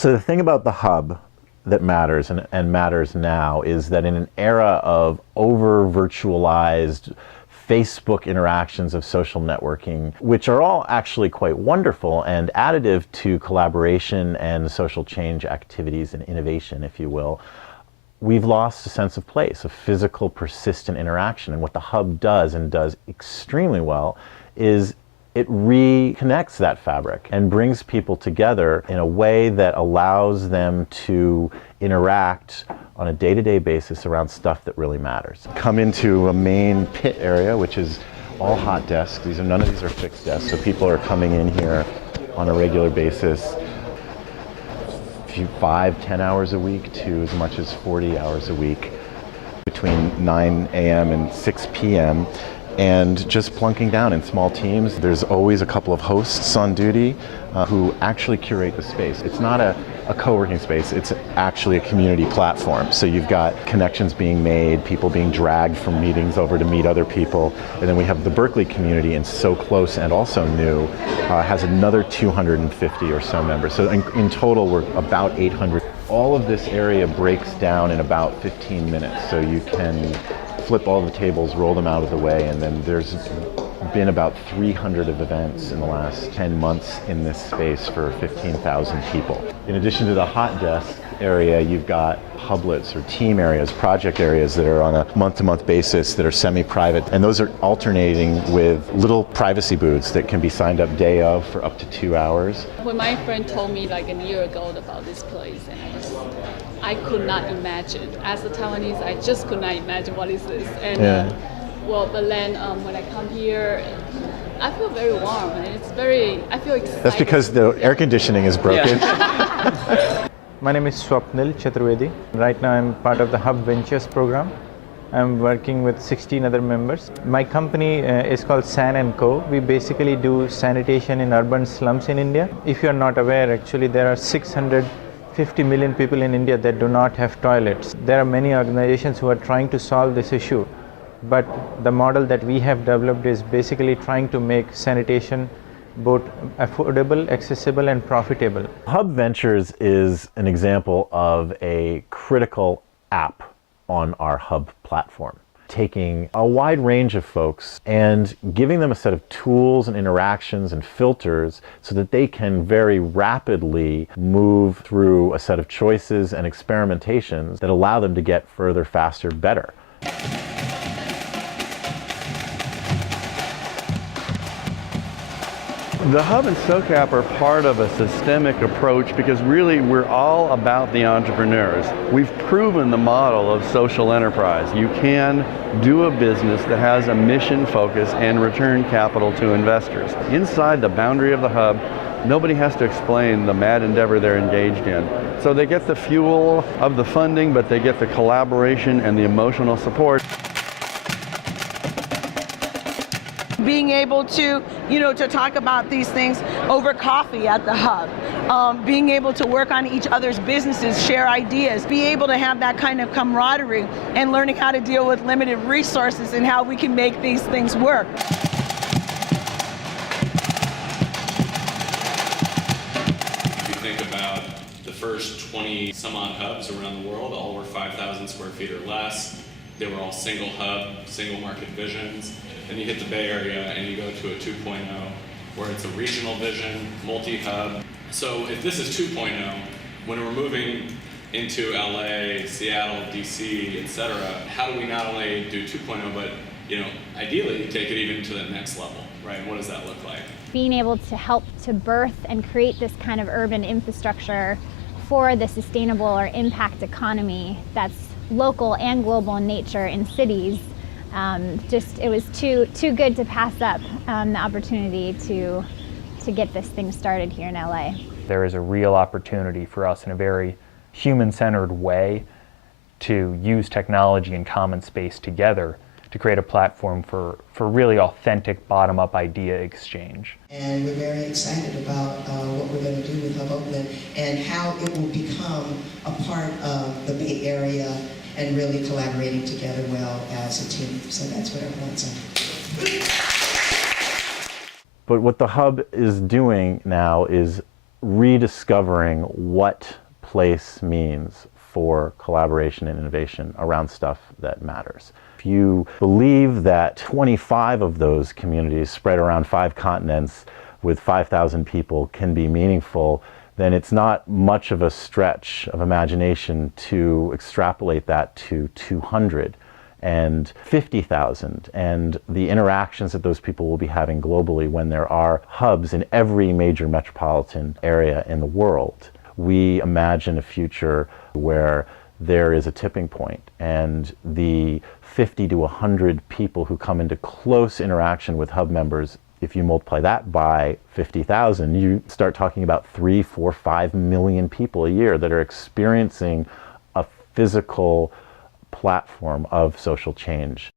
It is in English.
So the thing about the hub that matters and matters now is that in an era of over-virtualized Facebook interactions of social networking, which are all actually quite wonderful and additive to collaboration and social change activities and innovation, if you will, we've lost a sense of place, a physical, persistent interaction. And what the hub does, and does extremely well, is it reconnects that fabric and brings people together in a way that allows them to interact on a day-to-day basis around stuff that really matters. Come into a main pit area, which is all hot desks. None of these are fixed desks, so people are coming in here on a regular basis, 5-10 hours a week to as much as 40 hours a week, between 9 a.m. and 6 p.m. and just plunking down in small teams. There's always a couple of hosts on duty who actually curate the space. It's not a co-working space, it's actually a community platform. So you've got connections being made, people being dragged from meetings over to meet other people, and then we have the Berkeley community, and So Close and also new, has another 250 or so members. So in total we're about 800. All of this area breaks down in about 15 minutes, so you can flip all the tables, roll them out of the way, and then there's been about 300 of events in the last 10 months in this space for 15,000 people. In addition to the hot desk area, you've got hublets or team areas, project areas that are on a month-to-month basis that are semi-private, and those are alternating with little privacy booths that can be signed up day of for up to 2 hours. When my friend told me like a year ago about this place, and I could not imagine. As a Taiwanese, I just could not imagine what is this. And but then when I come here, I feel very warm, and I feel excited. That's because the air conditioning is broken. Yeah. My name is Swapnil Chaturvedi. Right now I'm part of the Hub Ventures program. I'm working with 16 other members. My company is called San & Co. We basically do sanitation in urban slums in India. If you're not aware, actually there are 650 million people in India that do not have toilets. There are many organizations who are trying to solve this issue, but the model that we have developed is basically trying to make sanitation both affordable, accessible, and profitable. Hub Ventures is an example of a critical app on our Hub platform, taking a wide range of folks and giving them a set of tools and interactions and filters so that they can very rapidly move through a set of choices and experimentations that allow them to get further, faster, better. The Hub and SOCAP are part of a systemic approach because really we're all about the entrepreneurs. We've proven the model of social enterprise. You can do a business that has a mission focus and return capital to investors. Inside the boundary of the Hub, nobody has to explain the mad endeavor they're engaged in. So they get the fuel of the funding, but they get the collaboration and the emotional support. Being able to, to talk about these things over coffee at the Hub, being able to work on each other's businesses, share ideas, be able to have that kind of camaraderie, and learning how to deal with limited resources and how we can make these things work. If you think about the first 20 some odd hubs around the world, all were 5,000 square feet or less. They were all single hub, single market visions. Then you hit the Bay Area and you go to a 2.0 where it's a regional vision, multi-hub. So if this is 2.0, when we're moving into LA, Seattle, DC, etc., how do we not only do 2.0, but ideally take it even to the next level, right? What does that look like? Being able to help to birth and create this kind of urban infrastructure for the sustainable or impact economy that's local and global in nature in cities. It was too good to pass up the opportunity to get this thing started here in LA. There is a real opportunity for us in a very human-centered way to use technology and common space together to create a platform for really authentic bottom-up idea exchange. And we're very excited about what we're going to do with Hub Oakland and how it will become a part of the Bay Area and really collaborating together well as a team. So that's what our plans are. But what the Hub is doing now is rediscovering what place means for collaboration and innovation around stuff that matters. If you believe that 25 of those communities spread around 5 continents with 5,000 people can be meaningful, then it's not much of a stretch of imagination to extrapolate that to 200 and 50,000 and the interactions that those people will be having globally when there are hubs in every major metropolitan area in the world. We imagine a future where there is a tipping point and the 50 to 100 people who come into close interaction with hub members, if you multiply that by 50,000, you start talking about 3, 4, 5 million people a year that are experiencing a physical platform of social change.